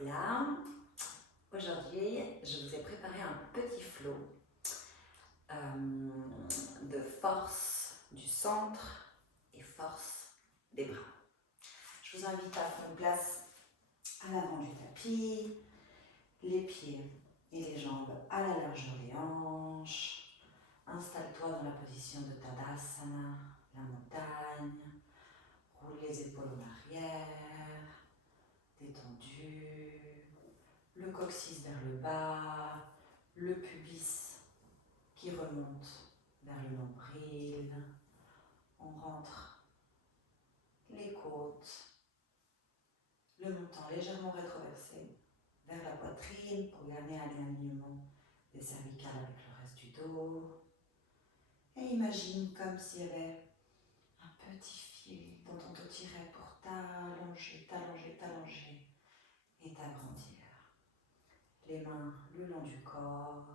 Voilà, aujourd'hui je vous ai préparé un petit flow de force du centre et force des bras. Je vous invite à prendre place à l'avant du tapis, les pieds et les jambes à la largeur des hanches. Installe-toi dans la position de Tadasana, la montagne. Roule les épaules en arrière, détendu. Le coccyx vers le bas, le pubis qui remonte vers le nombril. On rentre les côtes, le menton légèrement rétroversé vers la poitrine pour garder un alignement des cervicales avec le reste du dos. Et imagine comme s'il y avait un petit fil dont on te tirait pour t'allonger, t'allonger, t'allonger et t'agrandir. Les mains le long du corps.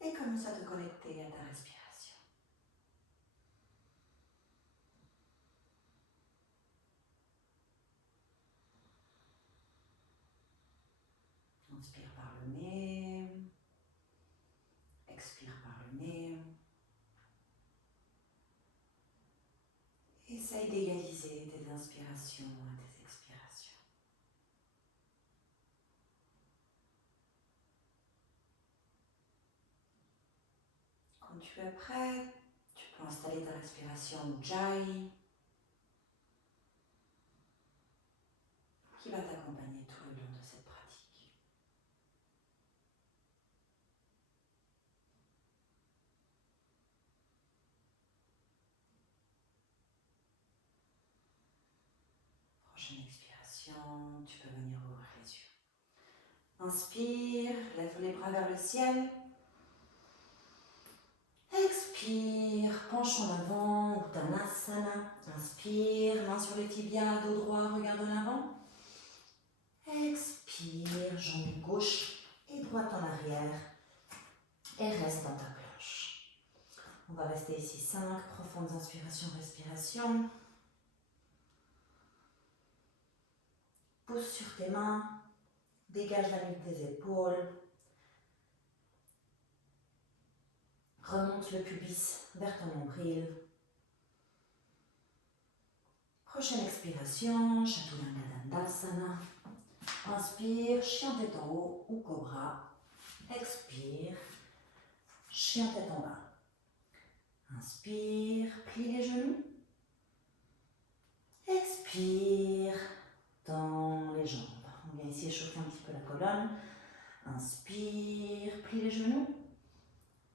Et commence à te connecter à ta respiration. Inspire par le nez. Expire par le nez. Essaye d'égaliser tes inspirations à tes expirations. Quand tu es prêt, tu peux installer ta respiration Ujjayi qui va t'accompagner tout le long de cette pratique. Prochaine expiration, tu peux venir ouvrir les yeux. Inspire, lève les bras vers le ciel. Expire, penche en avant, Uttanasana. Inspire, main sur les tibias, dos droit, regarde en avant. Expire, jambe gauche et droite en arrière. Et reste dans ta planche. On va rester ici 5 profondes inspirations, respirations. Pousse sur tes mains, dégage la nuque des épaules. Remonte le pubis vers ton nombril. Prochaine expiration, Chaturanga Dandasana. Inspire, chien tête en haut ou cobra. Expire, chien tête en bas. Inspire, plie les genoux. Expire, tends les jambes. On vient ici échauffer un petit peu la colonne. Inspire, plie les genoux.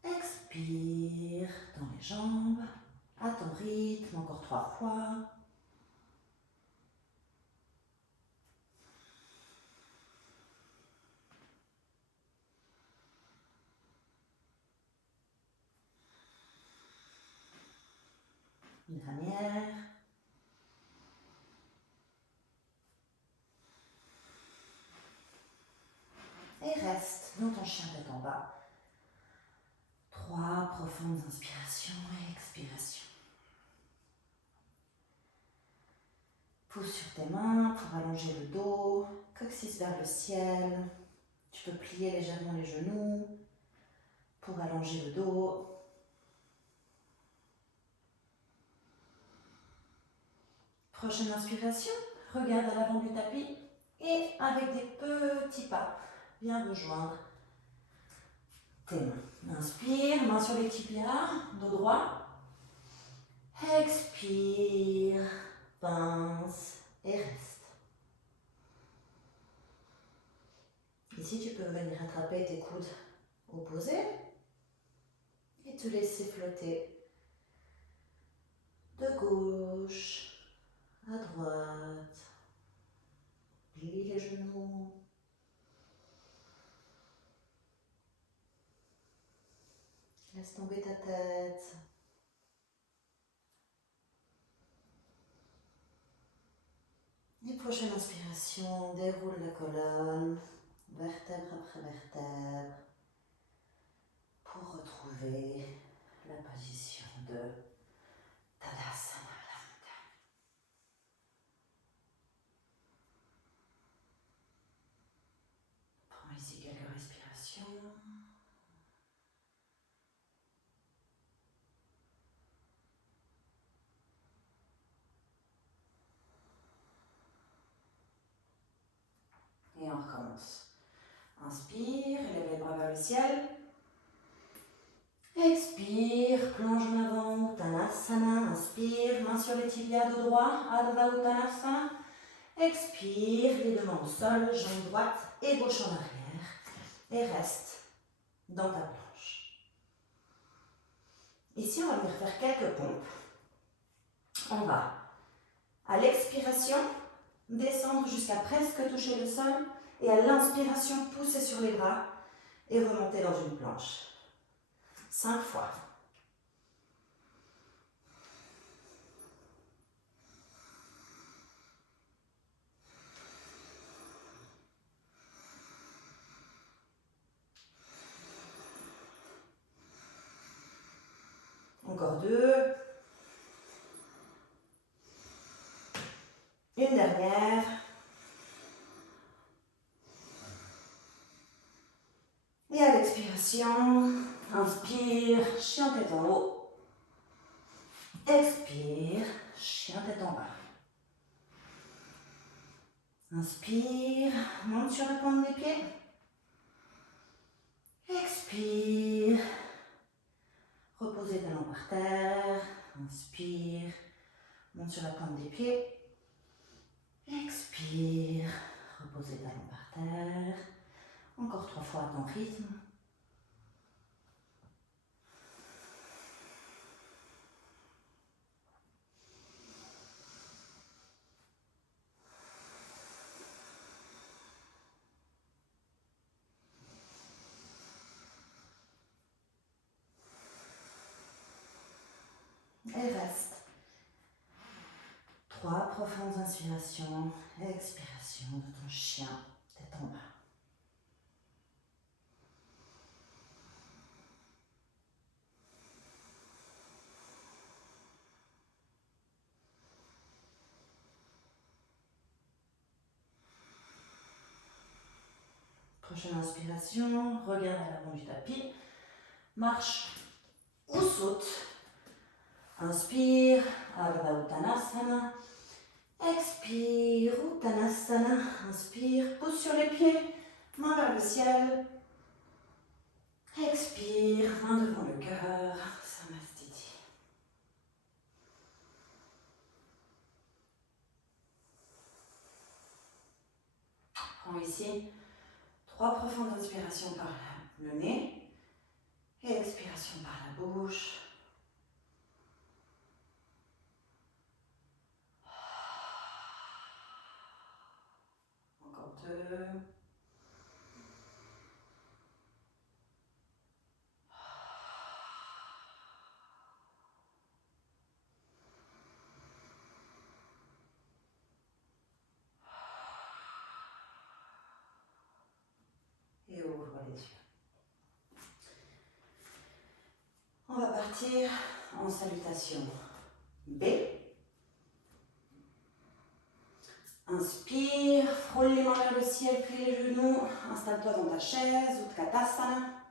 Expire, tends les jambes. À ton rythme, encore 3 fois. Une dernière. Et reste dans ton chien tête en bas. 3 profondes inspirations et expirations. Pousse sur tes mains pour allonger le dos, coccyx vers le ciel. Tu peux plier légèrement les genoux pour allonger le dos. Prochaine inspiration, regarde à l'avant du tapis et avec des petits pas, viens rejoindre tes mains. Inspire, main sur les tibias, dos droit. Expire, pince et reste. Ici, tu peux venir attraper tes coudes opposés et te laisser flotter de gauche à droite. Plie les genoux. Laisse tomber ta tête. Et prochaine inspiration, déroule la colonne, vertèbre après vertèbre, pour retrouver la position de Tadasana, la montagne. on recommence. Inspire, élève les bras vers le ciel. Expire, plonge en avant, Uttanasana. Inspire, main sur les tibias de droit, Ardha Uttanasana. Expire, les deux mains au sol, jambe droite et gauche en arrière. Et reste dans ta planche. Ici, on va venir faire quelques pompes. On va, à l'expiration, descendre jusqu'à presque toucher le sol. Et à l'inspiration, pousser sur les bras et remonter dans une planche. 5 fois. Encore 2. Une dernière. Et à l'expiration, inspire, chien tête en haut. Expire, chien tête en bas. Inspire, monte sur la pointe des pieds. Expire, reposez talons par terre. Inspire, monte sur la pointe des pieds. Expire, reposez talons par terre. Encore 3 fois à ton rythme. Et reste. 3 profondes inspirations et expirations de ton chien tête en bas. Prochaine inspiration, regarde à l'avant du tapis, marche ou saute. Inspire, Ardha Uttanasana. Expire, Uttanasana. Inspire, pousse sur les pieds, main vers le ciel. Expire, main devant le cœur, Samastiti. Prends ici 3 profondes inspirations par le nez et expiration par la bouche. Encore 2. Et ouvre les yeux. On va partir en salutation B. Inspire, frôle les mains vers le ciel, plie les genoux, installe-toi dans ta chaise, Utkatasana.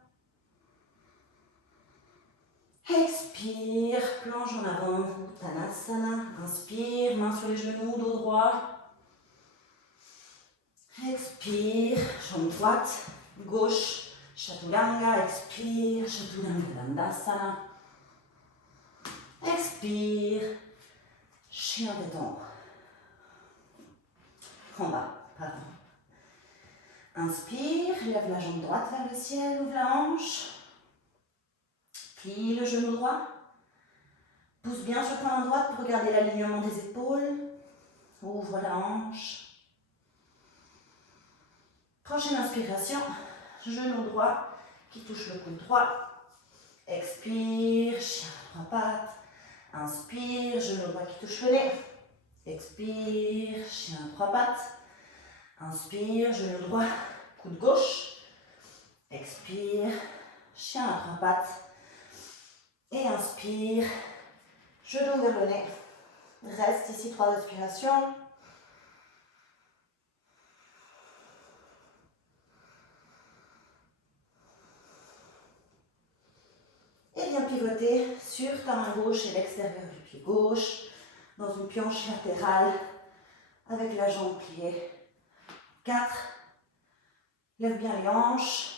Expire, plonge en avant, Uttanasana. Inspire, main sur les genoux, dos droit. Expire, jambe droite, gauche, Chaturanga. Expire, Chaturanga Dandasana. Expire, chien tête en haut. En bas, pardon. Inspire, lève la jambe droite vers le ciel, ouvre la hanche. Plie le genou droit. Pousse bien sur ta main droite pour garder l'alignement des épaules. Ouvre la hanche. Prochaine inspiration, genou droit qui touche le coude droit. Expire, chien à 3 pattes. Inspire, genou droit qui touche le nez. Expire, chien à 3 pattes. Inspire, genou droit, coude gauche. Expire, chien à 3 pattes. Et inspire, genou vers le nez. Reste ici 3 respirations. Et bien pivoter sur ta main gauche et l'extérieur du pied gauche dans une planche latérale avec la jambe pliée. 4, Lève bien les hanches.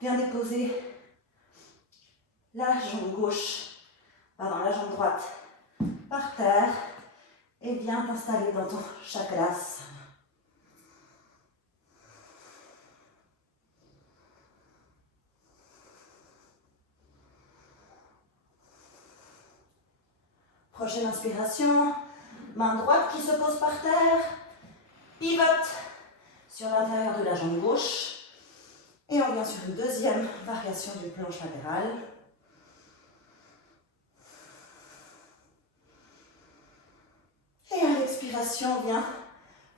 Viens déposer la jambe gauche, la jambe droite par terre et viens t'installer dans ton chakras. Prochaine inspiration, main droite qui se pose par terre, pivote sur l'intérieur de la jambe gauche et on vient sur une deuxième variation d'une planche latérale. Et à l'expiration, viens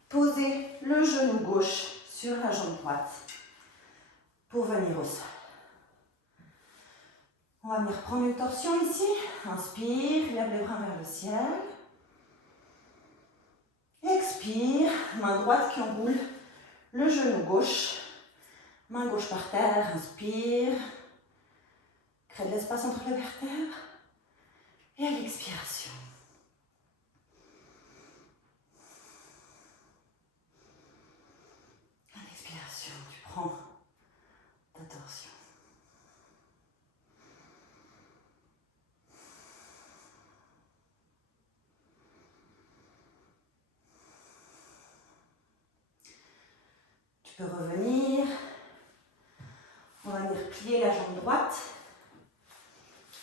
poser le genou gauche sur la jambe droite pour venir au sol. On va venir prendre une torsion ici. Inspire, lève les bras vers le ciel. Expire, main droite qui enroule le genou gauche. Main gauche par terre, inspire. Crée de l'espace entre les vertèbres. Et à l'expiration. À l'expiration, tu prends ta torsion. Tu peux revenir. On va venir plier la jambe droite.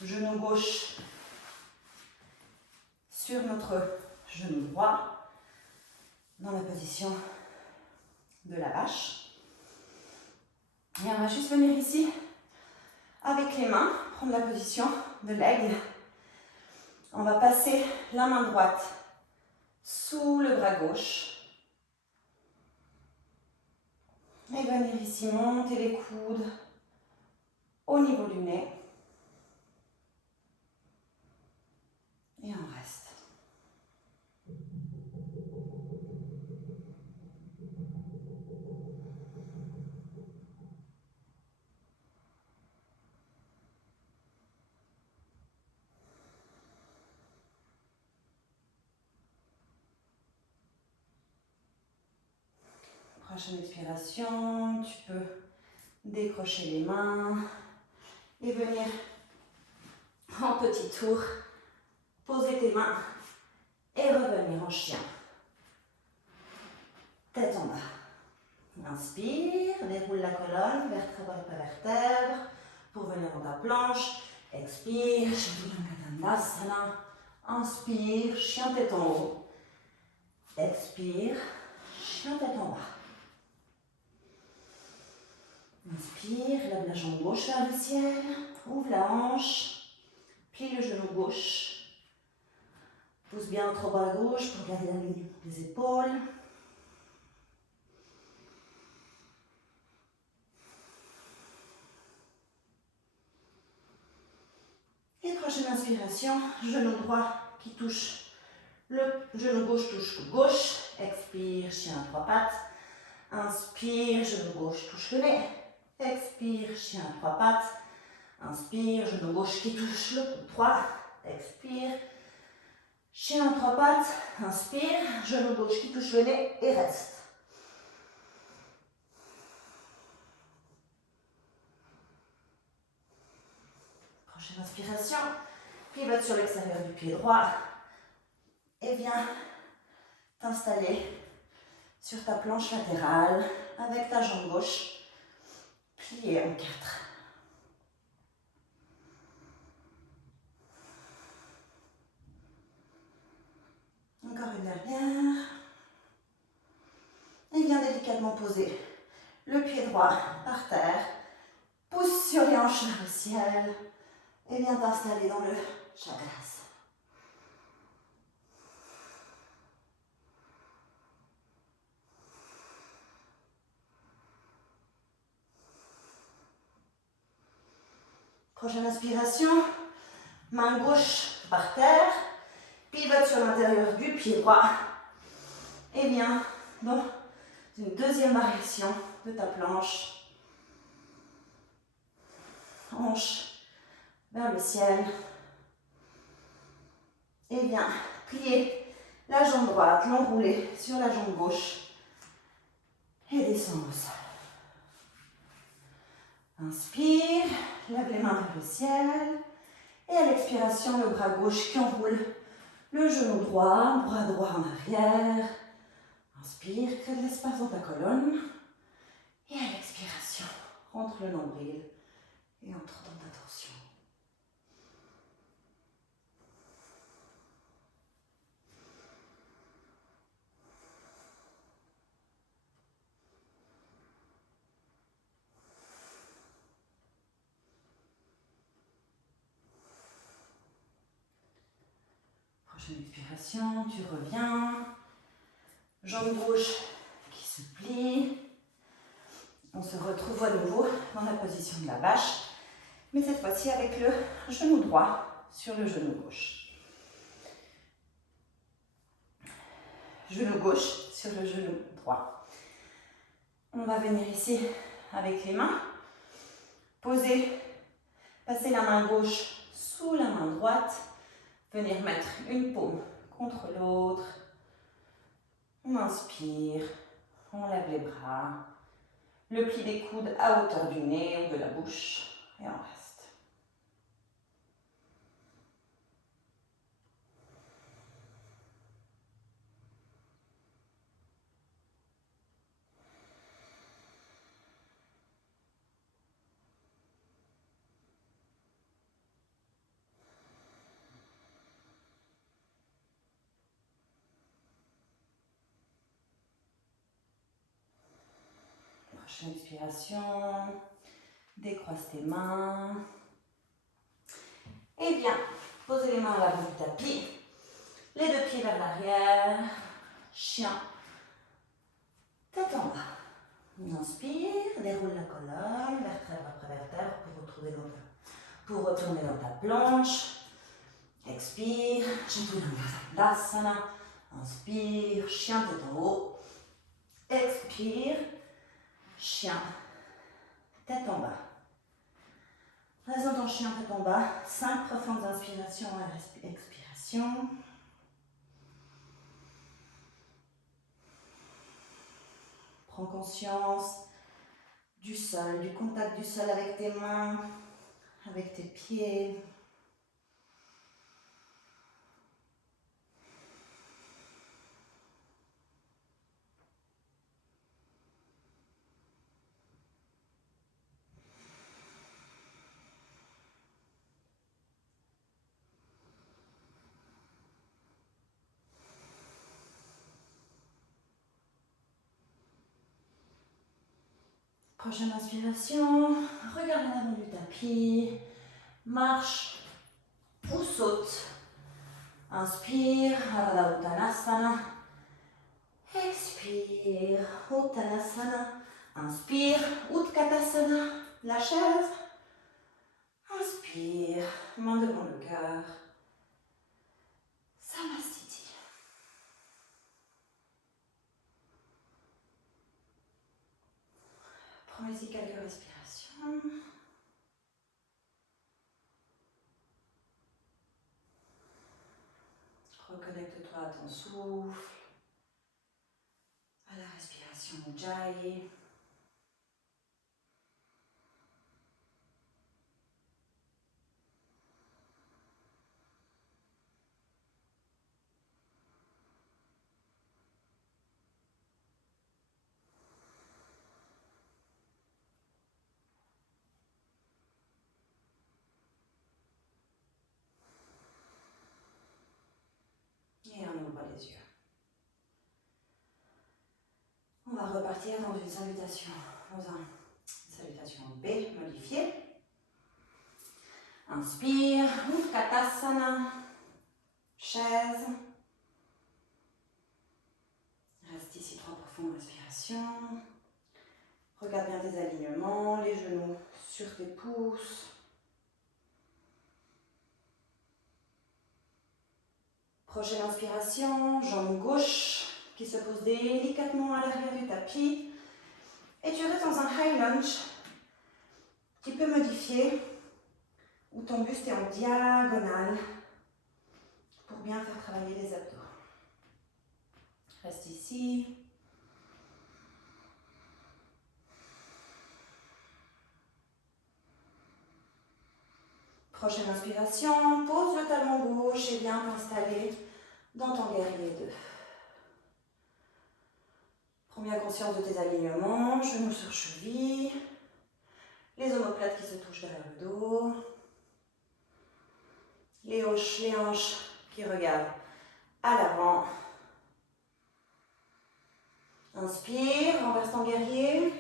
Genou gauche sur notre genou droit. Dans la position de la vache. Et on va juste venir ici avec les mains, prendre la position de l'aigle. On va passer la main droite sous le bras gauche. Et venir ici monter les coudes au niveau du nez. Et on reste. Prochaine expiration, tu peux décrocher les mains et venir en petit tour, poser tes mains et revenir en chien. Tête en bas. Inspire, déroule la colonne, vertèbre après vertèbre, pour venir dans ta planche. Expire, Shavasana. Inspire, chien tête en haut. Expire, chien tête en bas. Inspire, lève la jambe gauche vers le ciel, ouvre la hanche, plie le genou gauche. Pousse bien notre bras gauche pour garder la ligne des épaules. Et prochaine inspiration, genou droit qui touche le genou gauche touche le gauche. Expire, chien à trois pattes. Inspire, genou gauche touche le nez. Expire, chien à trois pattes. Inspire, genou gauche qui touche le coude droit. Expire, chien à trois pattes. Inspire, genou gauche qui touche le nez et reste. Prochaine inspiration, pivote sur l'extérieur du pied droit et viens t'installer sur ta planche latérale avec ta jambe gauche pliée en quatre. Encore une dernière. Et viens délicatement poser le pied droit par terre. Pousse sur les hanches vers le ciel. Et viens t'installer dans le chakras. Prochaine inspiration, main gauche par terre, pivote sur l'intérieur du pied droit et viens dans une deuxième variation de ta planche. Hanche vers le ciel et viens plier la jambe droite, l'enrouler sur la jambe gauche et descendre au sol. Inspire, lève les mains vers le ciel. Et à l'expiration, le bras gauche qui enroule le genou droit, bras droit en arrière. Inspire, crée de l'espace dans ta colonne. Et à l'expiration, rentre le nombril et entre dans ta torsion. Prochaine expiration, tu reviens. Jambe gauche qui se plie. On se retrouve à nouveau dans la position de la vache, mais cette fois-ci avec le genou droit sur le genou gauche. Genou gauche sur le genou droit. On va venir ici avec les mains. Poser, passer la main gauche sous la main droite. Venir mettre une paume contre l'autre. On inspire, on lève les bras. Le pli des coudes à hauteur du nez ou de la bouche. Et on reste. Prochaine expiration. Décroise tes mains. Et bien, posez les mains à l'avant du tapis. Les deux pieds vers l'arrière. Chien. Tête en bas. On inspire, déroule la colonne, vertèbre après vertèbre pour retourner dans ta planche. Expire, Chaturanga. Inspire, chien tête en haut. Expire, chien, tête en bas. Reste dans ton chien tête en bas. 5 profondes inspirations et expirations. Prends conscience du sol, du contact du sol avec tes mains, avec tes pieds. Prochaine inspiration, regarde en avant du tapis, marche ou saute. Inspire, Ardha Uttanasana. Expire, Uttanasana. Inspire, Utkatasana, la chaise. Inspire, main devant le cœur. Samastiti. Prends ici quelques respirations. Reconnecte-toi à ton souffle, à la respiration Ujjayi. Et on ouvre les yeux. On va repartir dans une salutation, salutation B modifiée. Inspire, Utkatasana, chaise. Reste ici 3 profondes respirations. Regarde bien tes alignements, les genoux sur tes pouces. Prochaine inspiration, jambe gauche qui se pose délicatement à l'arrière du tapis. Et tu restes dans un high lunge qui peut modifier, où ton buste est en diagonale pour bien faire travailler les abdos. Reste ici. Prochaine inspiration, pose le talon gauche et viens t'installer dans ton guerrier 2. Prends bien conscience de tes alignements, genoux sur cheville, les omoplates qui se touchent derrière le dos, les hanches qui regardent à l'avant. Inspire, renverse ton guerrier.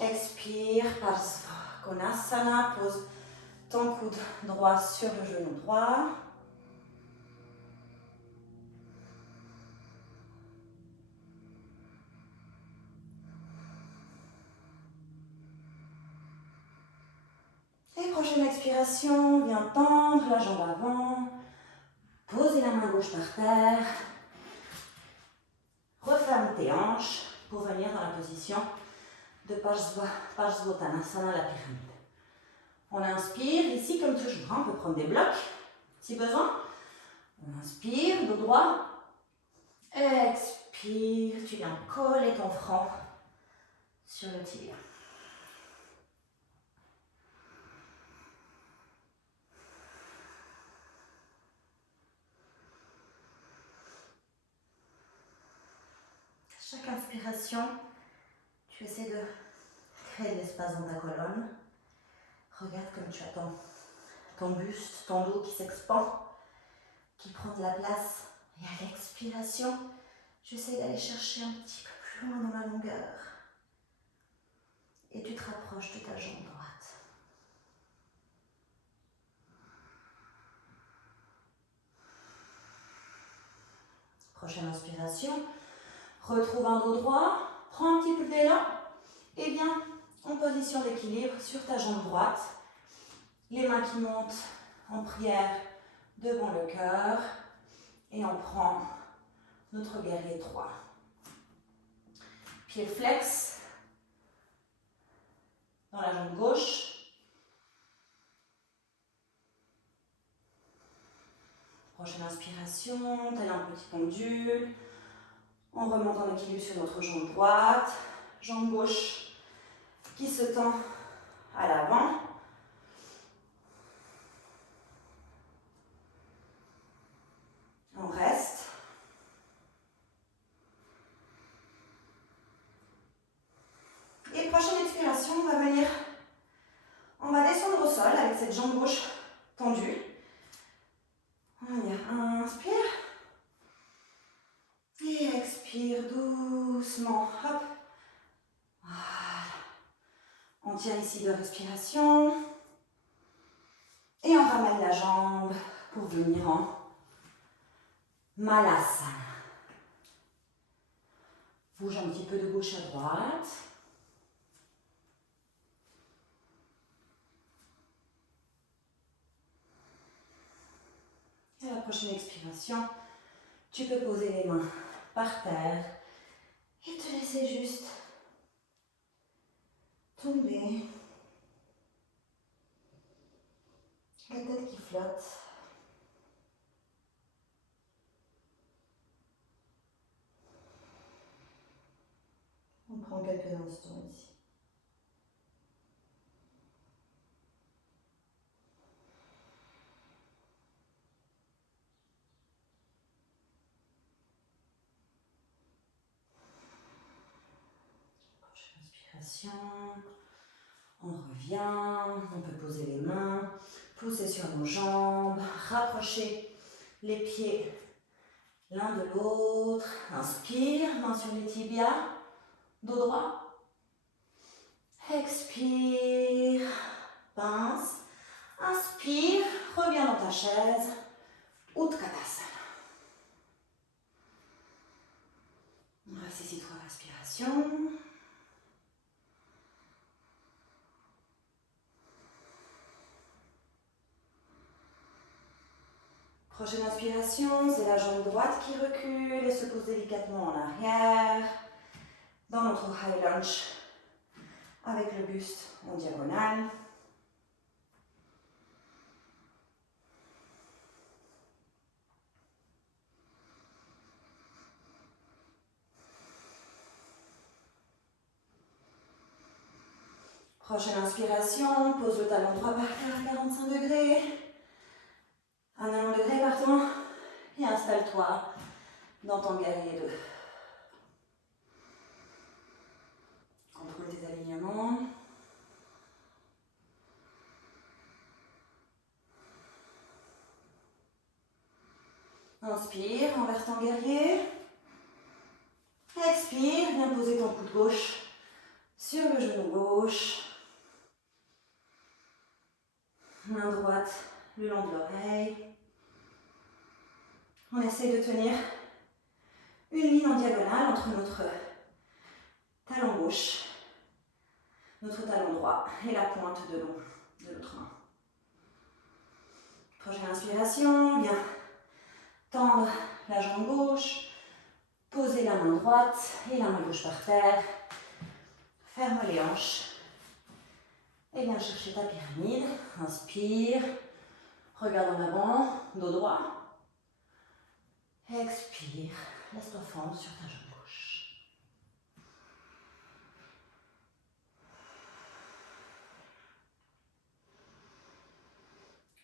Expire, Parsva Konasana, pose ton coude droit sur le genou droit. Et prochaine expiration, viens tendre la jambe avant, posez la main gauche par terre, referme tes hanches pour venir dans la position de Parsvottanasana, la pyramide. On inspire, ici comme toujours, on peut prendre des blocs si besoin. On inspire, dos droit, expire, tu viens coller ton front sur le tibia. Chaque inspiration, tu essaies de créer de l'espace dans ta colonne. Regarde comme tu as ton buste, ton dos qui s'expand, qui prend de la place. Et à l'expiration, j'essaie d'aller chercher un petit peu plus loin dans la longueur. Et tu te rapproches de ta jambe droite. Prochaine inspiration. Retrouve un dos droit, prends un petit peu d'élan et viens en position d'équilibre sur ta jambe droite. Les mains qui montent en prière devant le cœur et on prend notre guerrier 3. Pied flex dans la jambe gauche. Prochaine inspiration, taille un petit pendule. On remonte en équilibre sur notre jambe droite, jambe gauche qui se tend à l'avant. On reste. Et prochaine expiration, on va descendre au sol avec cette jambe gauche tendue. On va dire inspire. Et expire doucement. Hop. Voilà. On tient ici de respiration. Et on ramène la jambe pour venir en Malasana. Bouge un petit peu de gauche à droite. Et à la prochaine expiration, tu peux poser les mains par terre et te laisser juste tomber. La tête qui flotte. On prend quelques instants ici. Prochaine inspiration. On revient. On peut poser les mains, pousser sur nos jambes, rapprocher les pieds l'un de l'autre. Inspire, main sur les tibias, dos droit. Expire, pince. Inspire, reviens dans ta chaise. Utkatasana. On reste ici 3 respirations. Prochaine inspiration, c'est la jambe droite qui recule et se pose délicatement en arrière. Dans notre high lunge, avec le buste en diagonale. Prochaine inspiration, pose le talon droit par terre à 45 degrés. Un 90 degrés, pardon. Et installe-toi dans ton guerrier 2. Contrôle tes alignements. Inspire envers ton guerrier. Expire, viens poser ton coude gauche sur le genou gauche. Main droite le long de l'oreille. On essaie de tenir une ligne en diagonale entre notre talon gauche, notre talon droit et la pointe de l'autre main. Prochaine inspiration, bien tendre la jambe gauche, poser la main droite et la main gauche par terre, ferme les hanches et viens chercher ta pyramide. Inspire, regarde en avant, dos droit. Expire, laisse-toi fendre sur ta jambe gauche.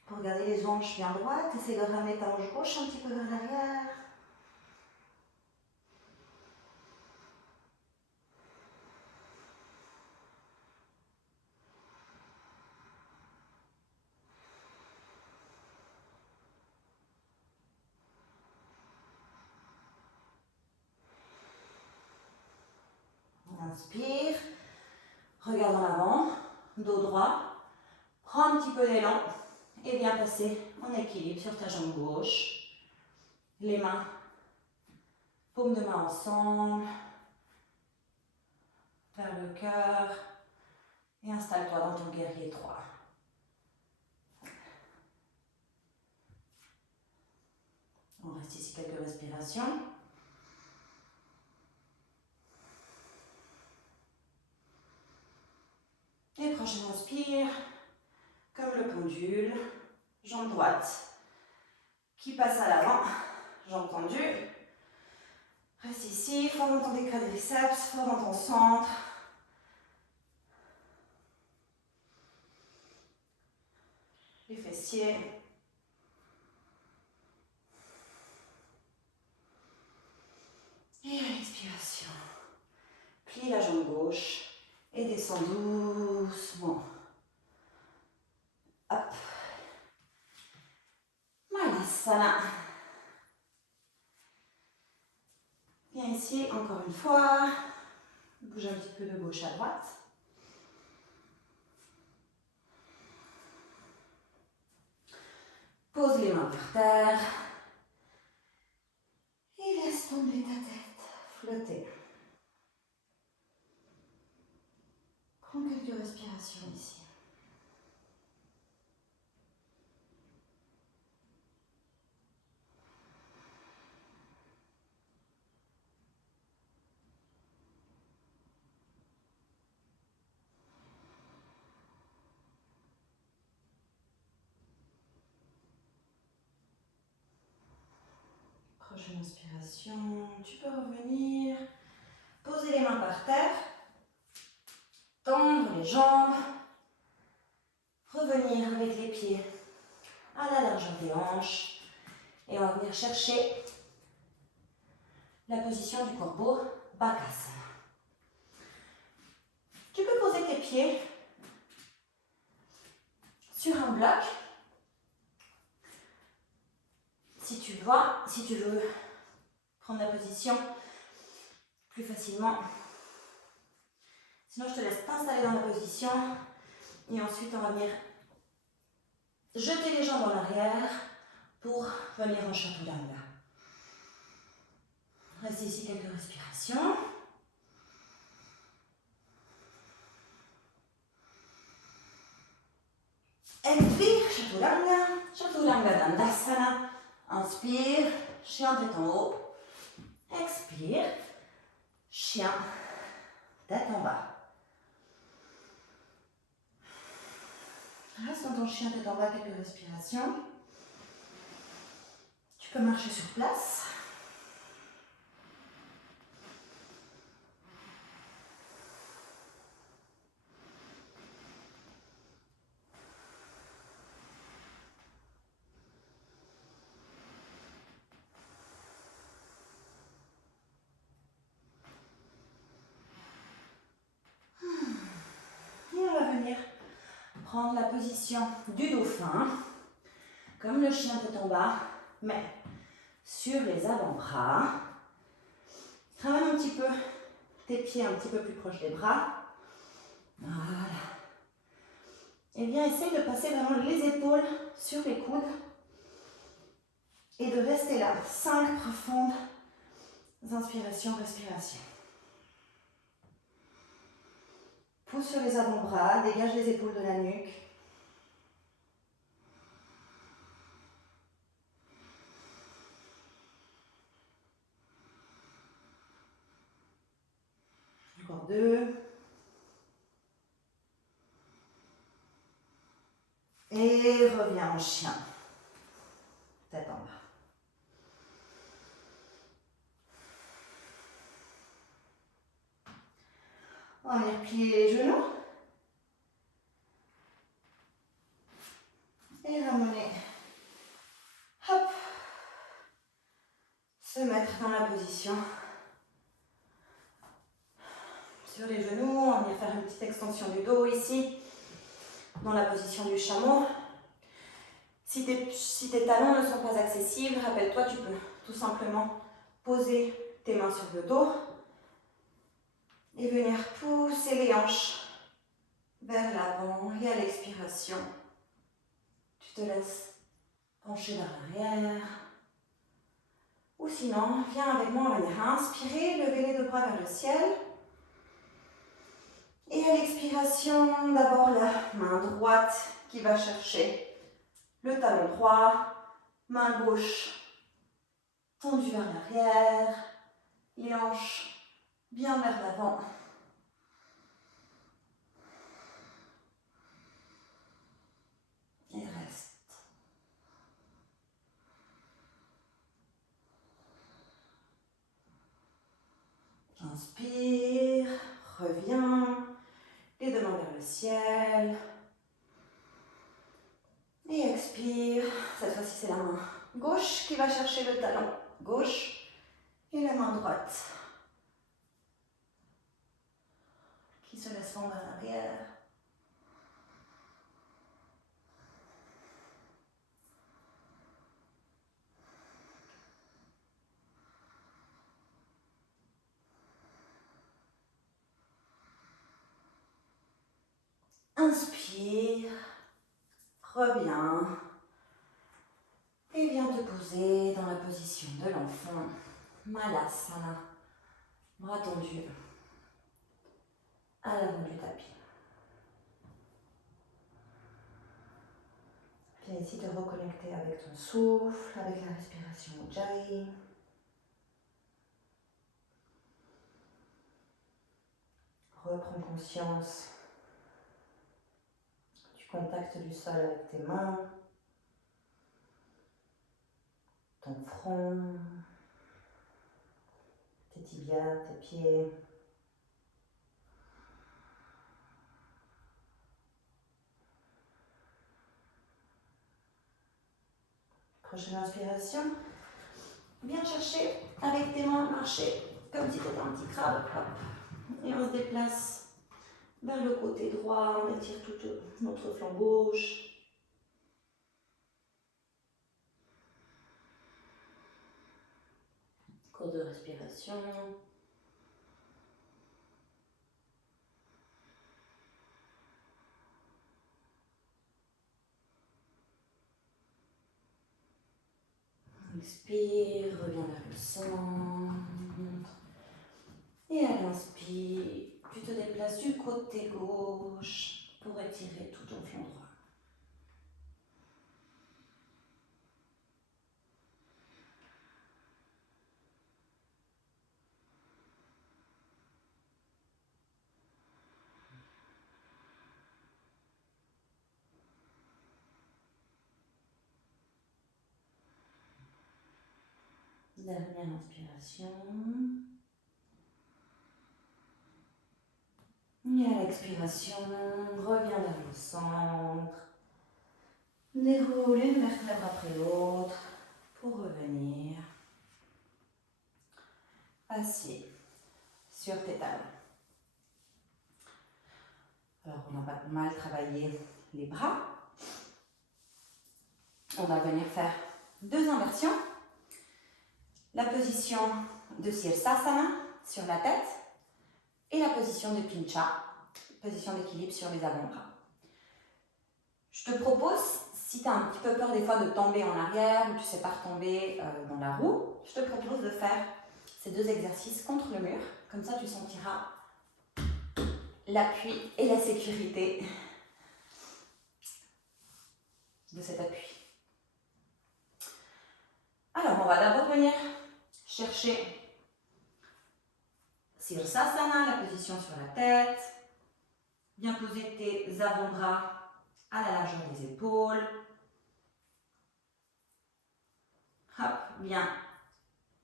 Pour garder les hanches bien droites, essaie de ramener ta hanche gauche un petit peu vers l'arrière. Inspire, regarde en avant, dos droit, prends un petit peu d'élan et viens passer en équilibre sur ta jambe gauche. Les mains, paumes de main ensemble, vers le cœur et installe-toi dans ton guerrier 3. On reste ici quelques respirations. Et prochaine inspire, comme le pendule, jambe droite qui passe à l'avant, jambe tendue. Reste ici, fort dans ton quadriceps, fort dans ton centre. Les fessiers. Et à l'expiration, plie la jambe gauche et descends doucement. Hop. Malasana. Viens ici, encore une fois. Bouge un petit peu de gauche à droite. Pose les mains par terre. Et laisse tomber ta tête. Flotter. Prends quelques respirations ici. Prochaine inspiration, tu peux revenir, poser les mains par terre, tendre les jambes, revenir avec les pieds à la largeur des hanches et on va venir chercher la position du corbeau Bakasana. Tu peux poser tes pieds sur un bloc. Si tu veux prendre la position plus facilement. Sinon, je te laisse t'installer dans la position et ensuite on va venir jeter les jambes en arrière pour venir en Chaturanga. Reste ici quelques respirations. Expire, Chaturanga, Chaturanga Dandasana. Inspire, chien tête en haut. Expire, chien tête en bas. Reste dans ton chien tête en bas quelques respirations. Tu peux marcher sur place. prendre la position du dauphin, comme le chien tête en bas, mais sur les avant-bras. Ramène un petit peu tes pieds un petit peu plus proches des bras. Voilà. Et bien, essaye de passer vraiment les épaules sur les coudes et de rester là. 5 profondes inspirations, respirations. Pousse sur les avant-bras, dégage les épaules de la nuque. Encore 2. Et reviens en chien. Tête en bas. On va venir plier les genoux. Et ramener. Hop. Se mettre dans la position. Sur les genoux, on va venir faire une petite extension du dos ici. Dans la position du chameau. Si tes talons ne sont pas accessibles, rappelle-toi, tu peux tout simplement poser tes mains sur le dos et venir pousser les hanches vers l'avant et à l'expiration, tu te laisses pencher vers l'arrière. Ou sinon, viens avec moi, on va venir inspirer, lever les deux bras vers le ciel. Et à l'expiration, d'abord la main droite qui va chercher le talon droit, main gauche tendue vers l'arrière, les hanches bien vers l'avant. Et reste. Inspire, reviens, les deux mains vers le ciel. Et expire, cette fois-ci c'est la main gauche qui va chercher le talon gauche et la main droite qui se laisse fendre vers l'arrière. Inspire, reviens et viens te poser dans la position de l'enfant. Malasana, bras tendus à l'avant du tapis. Viens ici te reconnecter avec ton souffle, avec la respiration Ujjayi. Reprends conscience du contact du sol avec tes mains, ton front, tes tibias, tes pieds. Prochaine inspiration, viens chercher avec tes mains, marcher comme si tu étais un petit crabe. Hop. Et on se déplace vers le côté droit, on étire tout notre flanc gauche. Cours de respiration. Expire, reviens vers le centre. Et à l'inspire, tu te déplaces du côté gauche pour étirer tout ton flanc droit. Dernière inspiration. Et à l'expiration, reviens vers le centre. Déroule une vertèbre après l'autre pour revenir assis sur tes talons. Alors on a pas mal travaillé les bras. On va venir faire 2 inversions. La position de Sirsasana sur la tête et la position de Pincha, position d'équilibre sur les avant-bras. Je te propose, si tu as un petit peu peur des fois de tomber en arrière ou tu ne sais pas retomber dans la roue, je te propose de faire ces 2 exercices contre le mur. Comme ça, tu sentiras l'appui et la sécurité de cet appui. Alors, on va d'abord venir chercher Sirsasana, la position sur la tête. Bien poser tes avant-bras à la largeur des épaules. Hop, bien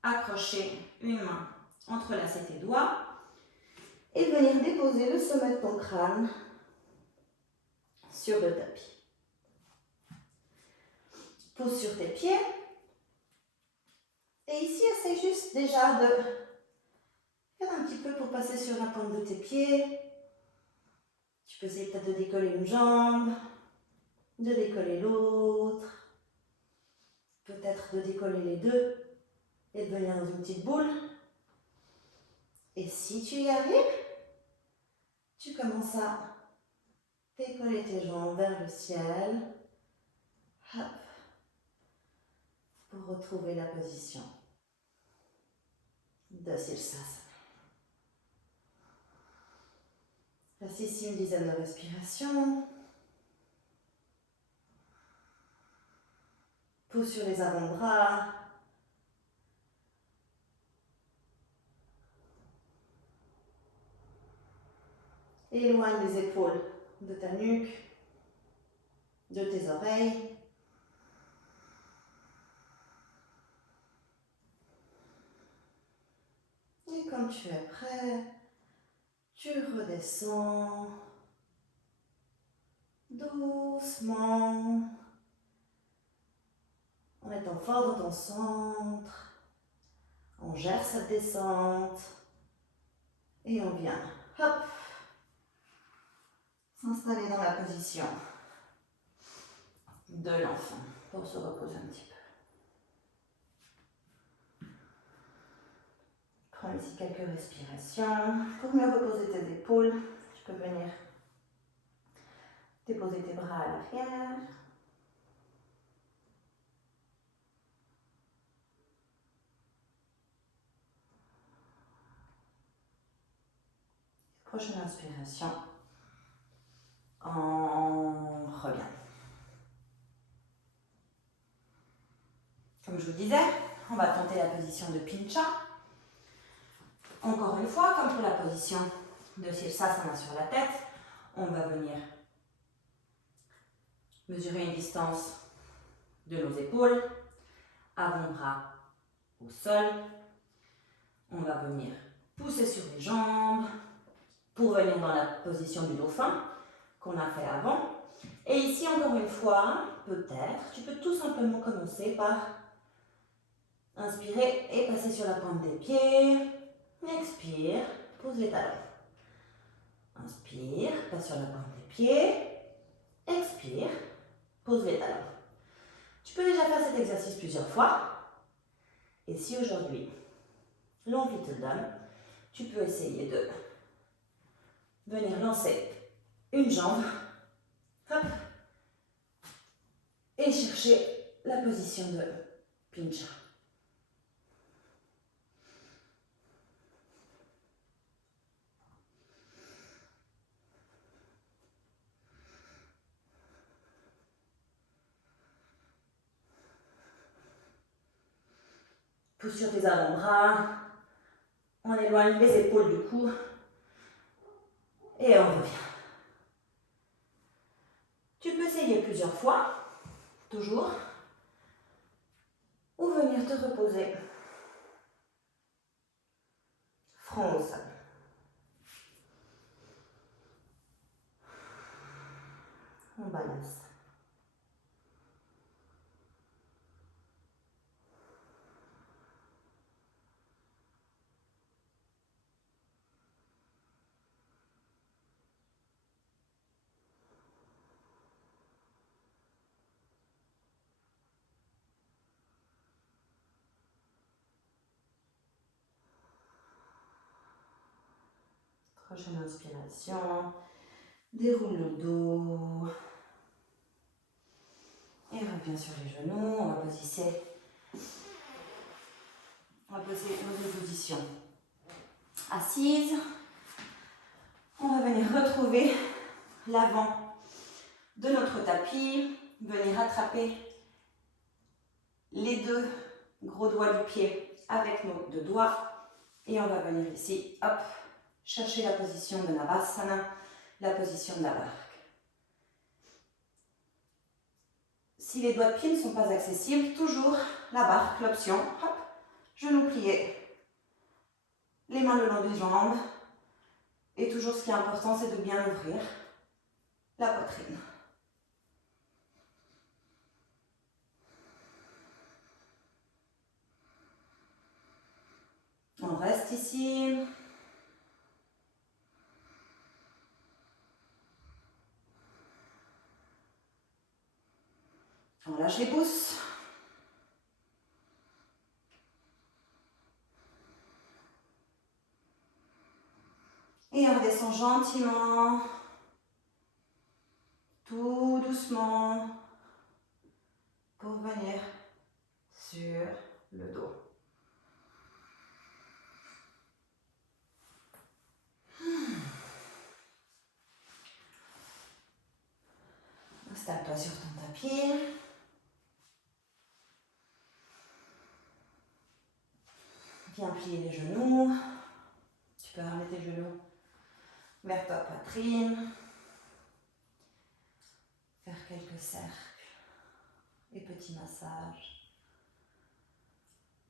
accrocher une main, entrelacer tes doigts et venir déposer le sommet de ton crâne sur le tapis. Pose sur tes pieds. Et ici, essaye juste déjà de faire un petit peu pour passer sur la pointe de tes pieds. Tu peux essayer peut-être de décoller une jambe, de décoller l'autre, peut-être de décoller les deux et de venir dans une petite boule. Et si tu y arrives, tu commences à décoller tes jambes vers le ciel. Hop, pour retrouver la position de Sirsasana. Reste ici une dizaine de respirations. Pousse sur les avant-bras. Éloigne les épaules de ta nuque, de tes oreilles. Et quand tu es prêt, tu redescends doucement en étant fort dans ton centre. On gère cette descente et on vient, hop, s'installer dans la position de l'enfant pour se reposer un petit peu. Prends ici quelques respirations. Pour mieux reposer tes épaules, tu peux venir déposer tes bras à l'arrière. Prochaine inspiration. On revient. Comme je vous disais, on va tenter la position de Pincha. Encore une fois, comme pour la position de Sirsasana sur la tête, on va venir mesurer une distance de nos épaules, avant-bras au sol. On va venir pousser sur les jambes pour venir dans la position du dauphin qu'on a fait avant. Et ici, encore une fois, peut-être, tu peux tout simplement commencer par inspirer et passer sur la pointe des pieds. Expire, pose les talons. Inspire, passe sur la pointe des pieds. Expire, pose les talons. Tu peux déjà faire cet exercice plusieurs fois. Et si aujourd'hui, l'envie te donne, tu peux essayer de venir lancer une jambe. Hop, et chercher la position de Pincha. Pousse sur tes avant-bras. On éloigne les épaules du cou. Et on revient. Tu peux essayer plusieurs fois, toujours, ou venir te reposer front au sol. On balance. Prochaine inspiration. Déroule le dos. Et reviens sur les genoux. On va poser nos deux positions assises. On va venir retrouver l'avant de notre tapis. Venir attraper les deux gros doigts du pied avec nos deux doigts. Et on va venir ici, hop, chercher la position de Navasana, la position de la barque. Si les doigts de pied ne sont pas accessibles, toujours la barque, l'option, hop, genoux pliés, les mains le long des jambes. Et toujours ce qui est important, c'est de bien ouvrir la poitrine. On reste ici. On lâche les pouces. Et on redescend gentiment, tout doucement, pour venir sur le dos. Installe-toi sur ton tapis. Viens plier les genoux. Tu peux ramener tes genoux vers ta poitrine. Faire quelques cercles et petits massages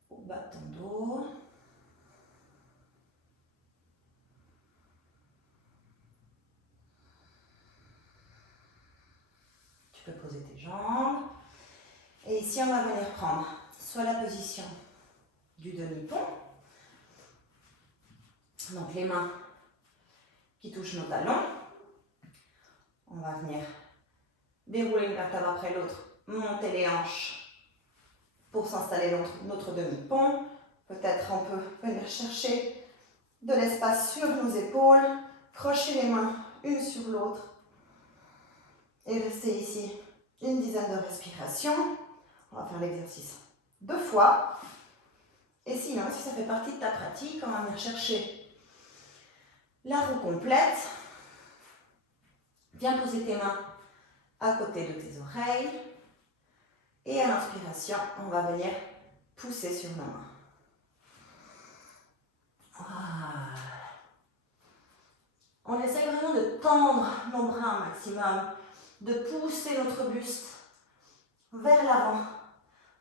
au bas de ton dos. Tu peux poser tes jambes. Et ici, on va venir prendre soit la position du demi-pont, donc les mains qui touchent nos talons. On va venir dérouler une vertèbre après l'autre, monter les hanches pour s'installer dans notre demi-pont. Peut-être on peut venir chercher de l'espace sur nos épaules, crocher les mains une sur l'autre et rester ici une dizaine de respirations. On va faire l'exercice 2 fois. Et sinon, si ça fait partie de ta pratique, on va venir chercher la roue complète. Viens poser tes mains à côté de tes oreilles. Et à l'inspiration, on va venir pousser sur nos mains. Voilà. On essaye vraiment de tendre nos bras un maximum, de pousser notre buste vers l'avant.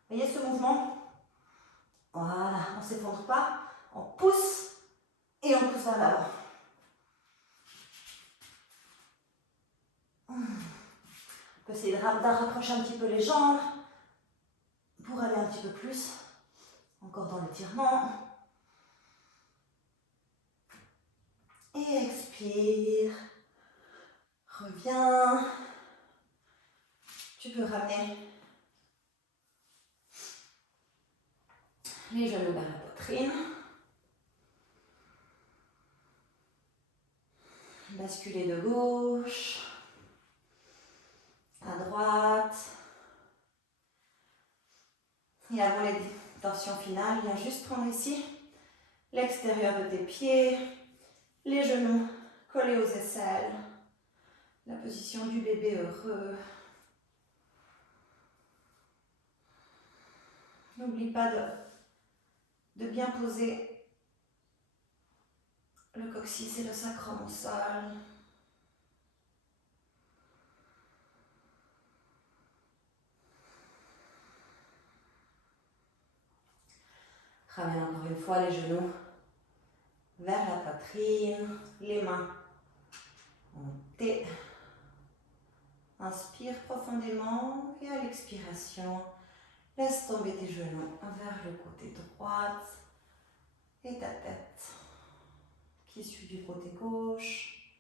Voyez ce mouvement? Voilà, on ne s'effondre pas, on pousse et on pousse vers l'avant. On peut essayer de rapprocher un petit peu les jambes pour aller un petit peu plus, encore dans l'étirement. Et expire, reviens. Tu peux ramener les genoux vers la poitrine. Basculer de gauche à droite. Et avant les tensions finales, viens juste prendre ici l'extérieur de tes pieds, les genoux collés aux aisselles, la position du bébé heureux. N'oublie pas de bien poser le coccyx et le sacrum au sol. Ramène encore une fois les genoux vers la poitrine, les mains en T. Inspire profondément et à l'expiration, laisse tomber tes genoux vers le côté droit et ta tête qui suit du côté gauche.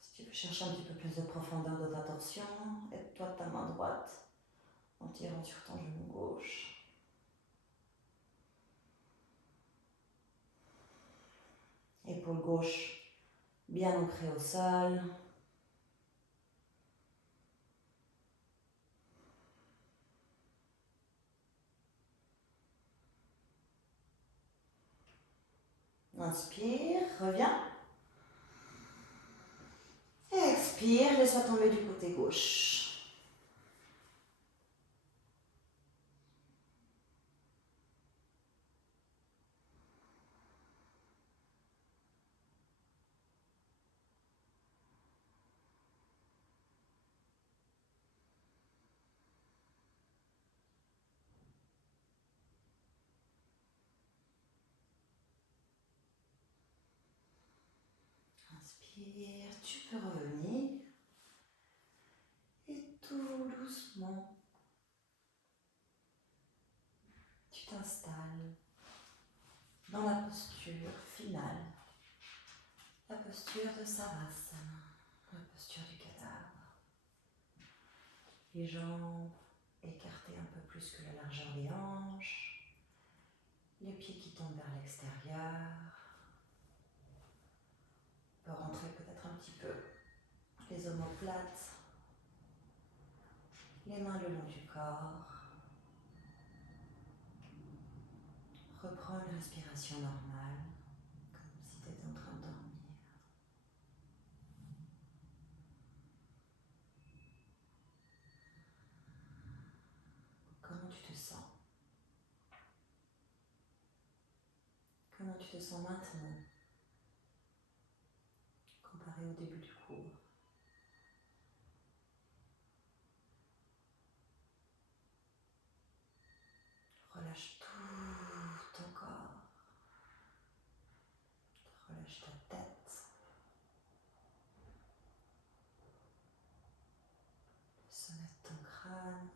Si tu veux chercher un petit peu plus de profondeur de ta torsion, aide-toi de ta main droite en tirant sur ton genou gauche. Épaule gauche bien ancrée au sol. Inspire, reviens. Expire, laisse-toi tomber du côté gauche. Inspire, tu peux revenir. Et tout doucement, tu t'installes dans la posture finale. La posture de Savasana, la posture du cadavre. Les jambes écartées un peu plus que la largeur des hanches. Les pieds qui tombent vers l'extérieur. On peut rentrer peut-être un petit peu les omoplates. Les mains le long du corps. Reprends une respiration normale, comme si tu étais en train de dormir. Comment tu te sens? Comment tu te sens maintenant, comparé au début du cours? Relâche tout ton corps. Relâche ta tête. Le sommet de ton crâne.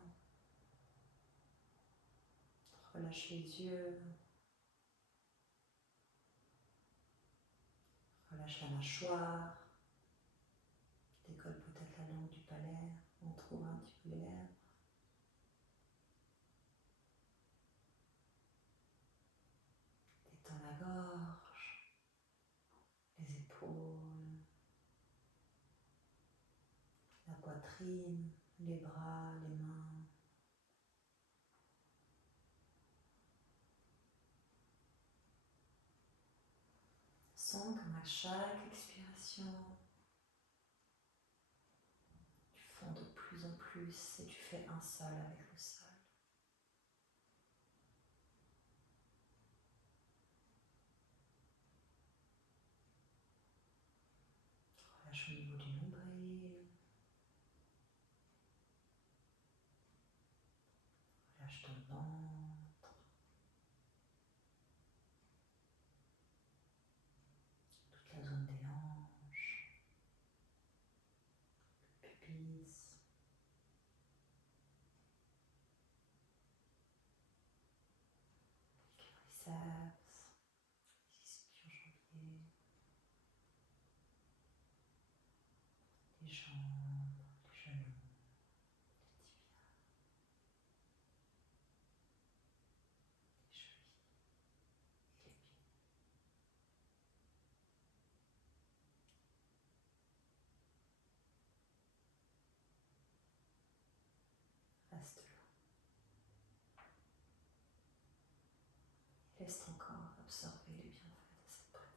Relâche les yeux. Relâche la mâchoire. Décolle peut-être la langue du palais. On trouve un petit peu les lèvres. Détends la gorge, les épaules, la poitrine, les bras, les mains. Sens comme à chaque expiration, tu fonds de plus en plus et tu fais un sol avec le sol. Relâche au niveau du nombril. Relâche ton ventre. Toute la zone des hanches. Le pubis. Les quadriceps. Les ischio-jambiers. Les jambes, les genoux, les tibias, les chevilles et les pieds. Reste là. Laisse ton corps absorber les bienfaits de cette pratique.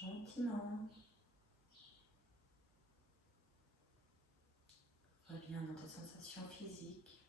Gentiment. Reviens dans tes sensations physiques.